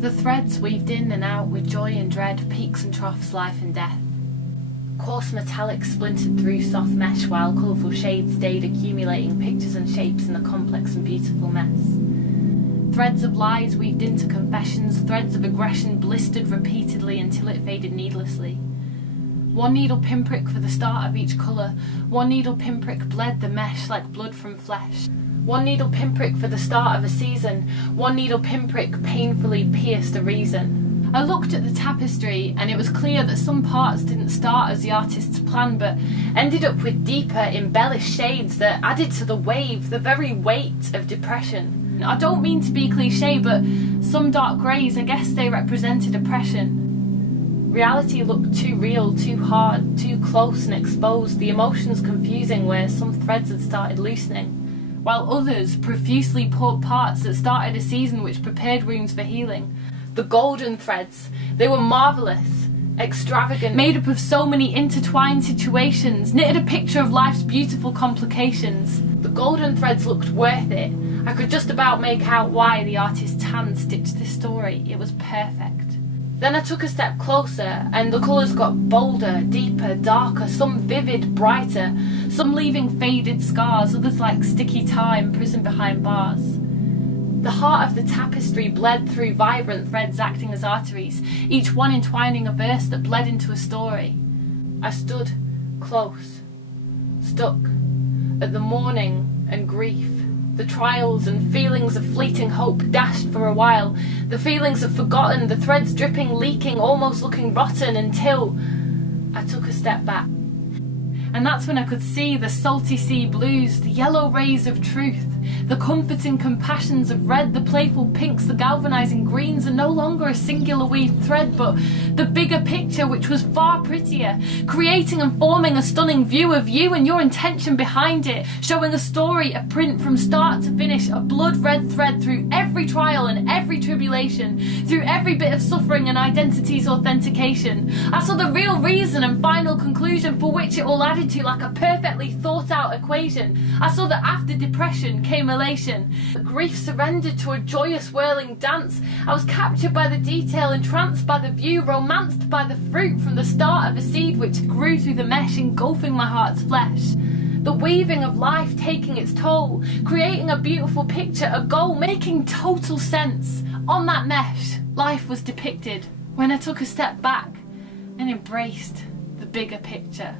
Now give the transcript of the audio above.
The threads weaved in and out with joy and dread, peaks and troughs, life and death. Coarse metallic splintered through soft mesh, while colourful shades stayed accumulating pictures and shapes in a complex and beautiful mess. Threads of lies weaved into confessions, threads of aggression blistered repeatedly until it faded needlessly. One needle pinprick for the start of each colour, one needle pinprick bled the mesh like blood from flesh. One needle pinprick for the start of a season, one needle pinprick painfully pierced a reason. I looked at the tapestry and it was clear that some parts didn't start as the artist's plan but ended up with deeper, embellished shades that added to the wave, the very weight of depression. I don't mean to be cliché, but some dark greys, I guess they represented oppression. Reality looked too real, too hard, too close and exposed, the emotions confusing where some threads had started loosening, while others profusely poured parts that started a season which prepared wounds for healing. The golden threads, they were marvellous, extravagant, made up of so many intertwined situations, knitted a picture of life's beautiful complications. The golden threads looked worth it. I could just about make out why the artist's hand stitched this story. It was perfect. Then I took a step closer and the colours got bolder, deeper, darker, some vivid, brighter, some leaving faded scars, others like sticky tar imprisoned behind bars. The heart of the tapestry bled through vibrant threads acting as arteries, each one entwining a verse that bled into a story. I stood close, stuck, at the mourning and grief, the trials and feelings of fleeting hope dashed for a while, the feelings of forgotten, the threads dripping, leaking, almost looking rotten, until I took a step back. And that's when I could see the salty sea blues, the yellow rays of truth, the comforting compassions of red, the playful pinks, the galvanising greens are no longer a singular weaved thread, but the bigger picture which was far prettier, creating and forming a stunning view of you and your intention behind it, showing a story, a print from start to finish, a blood red thread through every trial and every tribulation, through every bit of suffering and identity's authentication. I saw the real reason and final conclusion for which it all added to like a perfectly thought out equation. I saw that after depression came elation. Grief surrendered to a joyous whirling dance. I was captured by the detail, entranced by the view, romanced by the fruit from the start of a seed which grew through the mesh, engulfing my heart's flesh. The weaving of life taking its toll, creating a beautiful picture, a goal, making total sense. On that mesh, life was depicted when I took a step back and embraced the bigger picture.